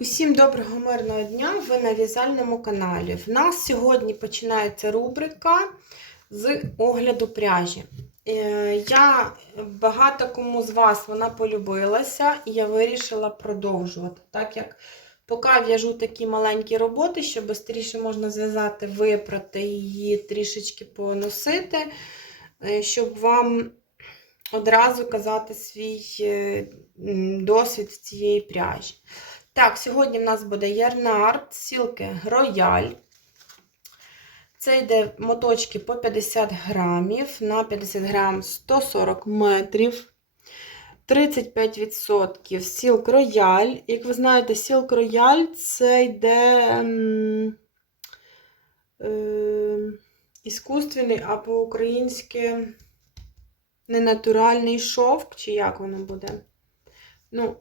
Усім доброго мирного дня! Ви на в'язальному каналі. В нас сьогодні починається рубрика з огляду пряжі. Е, Я багато кому з вас вона полюбилася, і я вирішила продовжувати. Так як поки в'яжу такі маленькі роботи, що швидше можна зв'язати, випрати її, трішечки поносити, е, щоб вам одразу казати свій е, досвід цієї пряжі. Так, сьогодні в нас буде ярнард, сілки рояль. Це йде моточки по 50 грамів, на 50 грам 140 метрів. 35% сілк рояль. Як ви знаєте, сілк рояль це йде м, е, іскусственний або українське ненатуральний шовк, чи як воно буде. Ну,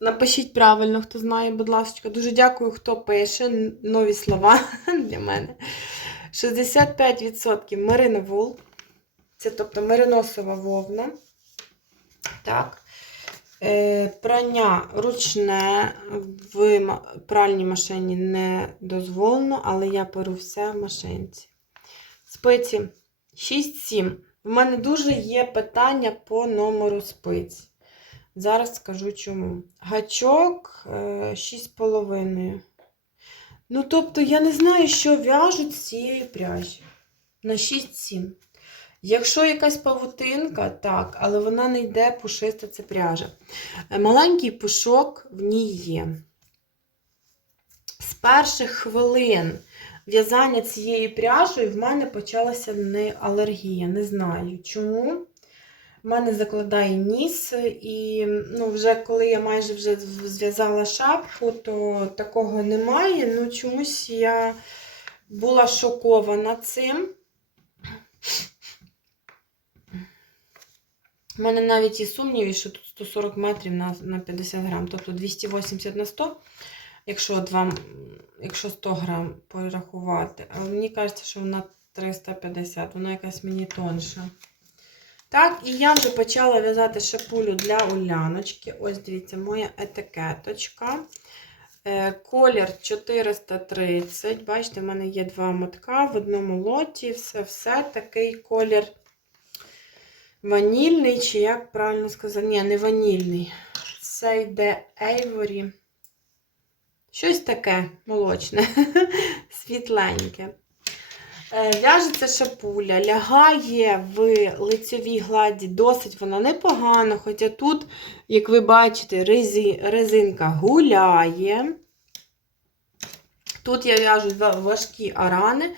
Напишіть правильно, хто знає, будь ласка. Дуже дякую, хто пише нові слова для мене. 65% мериновул. Це тобто мериносова вовна. Так. Е, прання ручне в пральній машині не дозволено, але я перу все в машинці. Спиці 6-7. У мене дуже є питання по номеру спиць. Зараз скажу чому. Гачок 6,5. Ну, тобто, я не знаю, що в'яжуть з цієї пряжі. На 6-7. Якщо якась павутинка, так, але вона не йде пушиста це пряжа. Маленький пушок в ній є. З перших хвилин в'язання цієї пряжею в мене почалася не алергія. Не знаю чому. У мене закладає ніс, і ну, вже коли я майже вже зв'язала шапку, то такого немає. Ну, чомусь я була шокована цим. У мене навіть і сумніви, що тут 140 метрів на на 50 грам, тобто 280 на 100, якщо, от вам, якщо 100 грам порахувати. Але мені кажеться, що вона 350, вона якась мені тонша. Так, і я вже почала в'язати шапулю для Уляночки. Ось, дивіться, моя етикеточка. Е, колір 430. Бачите, в мене є два мотка в одному лоті. Все все такий колір ванільний, чи як правильно сказати? Ні, не ванільний. Це йде Ейворі. Щось таке молочне, світленьке. В'яжеться шапуля, лягає в лицьовій гладі досить вона непогано, хоча тут, як ви бачите, рези, резинка гуляє. Тут я в'яжу важкі арани.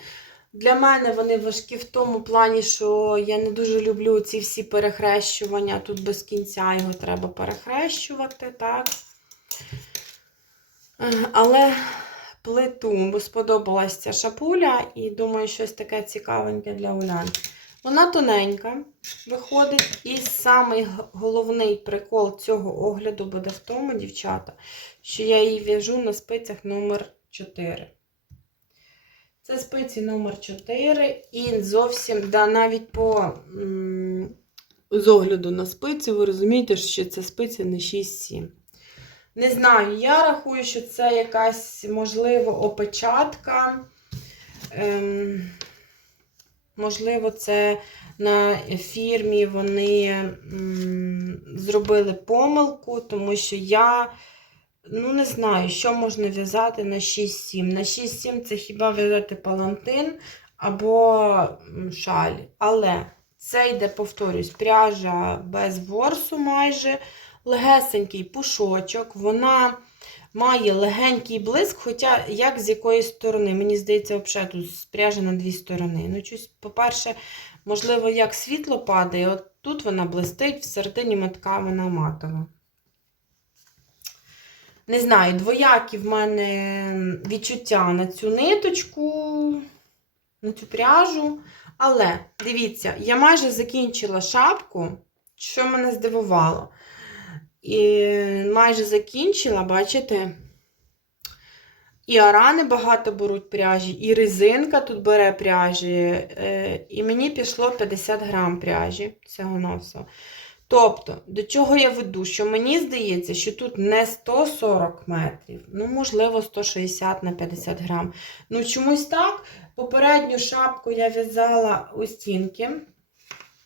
Для мене вони важкі в тому плані, що я не дуже люблю ці всі перехрещування. Тут без кінця його треба перехрещувати, так. Але плиту, бо сподобалась ця шапуля, і думаю, щось таке цікавеньке для Улянки. Вона тоненька виходить, і самий головний прикол цього огляду буде в тому, дівчата, що я її в'яжу на спицях номер 4 Це спиці номер 4 і зовсім, да, навіть по з огляду на спиці, ви розумієте, що це спиці не 6-7. Не знаю, я рахую, що це якась, можливо, опечатка. Ем, можливо, це на фірмі вони м, зробили помилку, тому що я ну, не знаю, що можна в'язати на 6-7. На 6-7 це хіба в'язати палантин або шаль. Але це йде, повторюсь, пряжа без ворсу майже легесенький пушочок, вона має легенький блиск, хоча як з якоїсь сторони. Мені здається, взагалі тут спряжа на дві сторони. Ну, щось, По-перше, можливо, як світло падає, от тут вона блистить, всередині метка вона матова. Не знаю, двоякі в мене відчуття на цю ниточку, на цю пряжу. Але, дивіться, я майже закінчила шапку, що мене здивувало. І майже закінчила, бачите? І арани багато беруть пряжі, і резинка тут бере пряжі. І мені пішло 50 грам пряжі цього носу. Тобто, до чого я веду? Що мені здається, що тут не 140 метрів, ну, можливо, 160 на 50 грам. Ну, чомусь так. Попередню шапку я в'язала у стінки.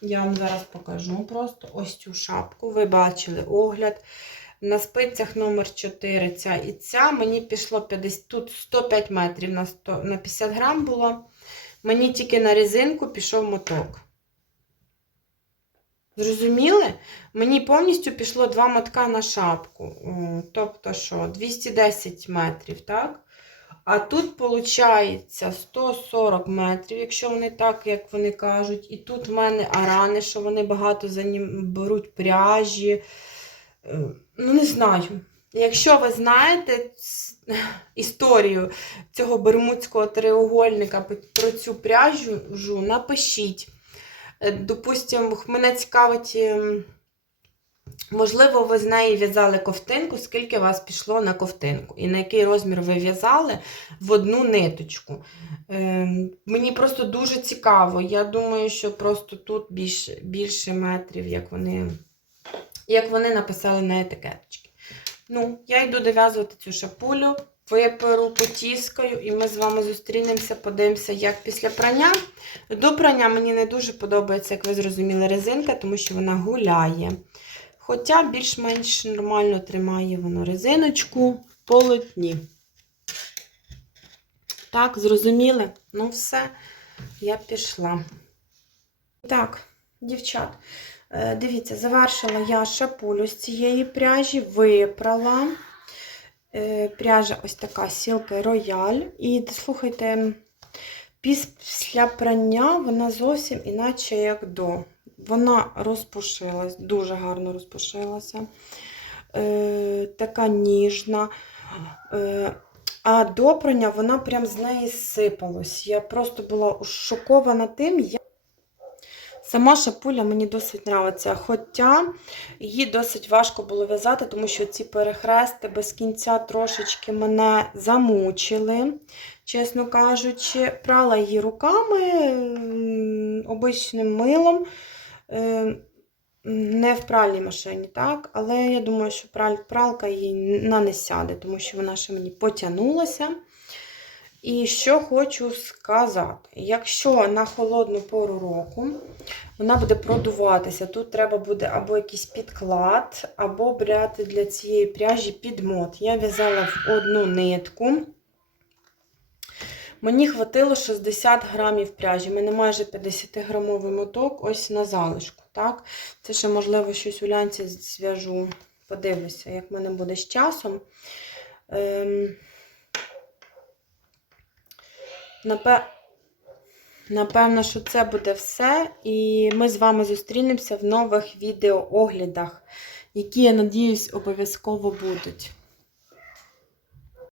Я вам зараз покажу просто ось цю шапку. Ви бачили огляд. На спицях номер 4 ця і ця. Мені пішло 50, тут 105 метрів на, 100, на 50 грам було. Мені тільки на резинку пішов моток. Зрозуміли? Мені повністю пішло два мотка на шапку. Тобто, що, 210 метрів, так? А тут, виходить, 140 метрів, якщо вони так, як вони кажуть. І тут в мене арани, що вони багато за ним беруть пряжі. Е, Ну, не знаю. Якщо ви знаєте історію цього бермудського треугольника про цю пряжу, напишіть. Е, Допустимо, мене цікавить, ем, можливо, ви з неї в'язали ковтинку, скільки вас пішло на ковтинку, і на який розмір ви в'язали в одну ниточку. Ем, Мені просто дуже цікаво. Я думаю, що просто тут більше, більше метрів, як вони, як вони написали на етикеточці. Ну, я йду дов'язувати цю шапулю, виперу, потіскаю, і ми з вами зустрінемося, подивимося, як після прання. До прання мені не дуже подобається, як ви зрозуміли, резинка, тому що вона гуляє. Хоча більш-менш нормально тримає воно резиночку полотні. Так, зрозуміли? Ну, все, я пішла. Так, дівчат, е, дивіться, завершила я шапулю з цієї пряжі, випрала. Е, Пряжа ось така сілка рояль. І слухайте, після прання вона зовсім іначе як до. Вона розпушилась, дуже гарно розпушилася. Е, така ніжна. Е, а допрання вона прям з неї сипалась. Я просто була шокована тим. Я... Сама шапуля мені досить подобається. Хоча її досить важко було в'язати, тому що ці перехрести без кінця трошечки мене замучили, чесно кажучи. Прала її руками, обичним милом. Е, Не в пральній машині, так? Але я думаю, що праль- пралка їй на не сяде, тому що вона ще мені потягнулася. І що хочу сказати: якщо на холодну пору року вона буде продуватися, тут треба буде або якийсь підклад, або брати для цієї пряжі підмот. Я в'язала в одну нитку. Мені хватило 60 грамів пряжі. У мене майже 50-грамовий моток, ось на залишку. Так? Це ще, можливо, щось у лянці зв'яжу. Подивлюся, як в мене буде з часом. Ем... Напе... Напевно, що це буде все. І ми з вами зустрінемося в нових відеооглядах, які, я надіюсь, обов'язково будуть.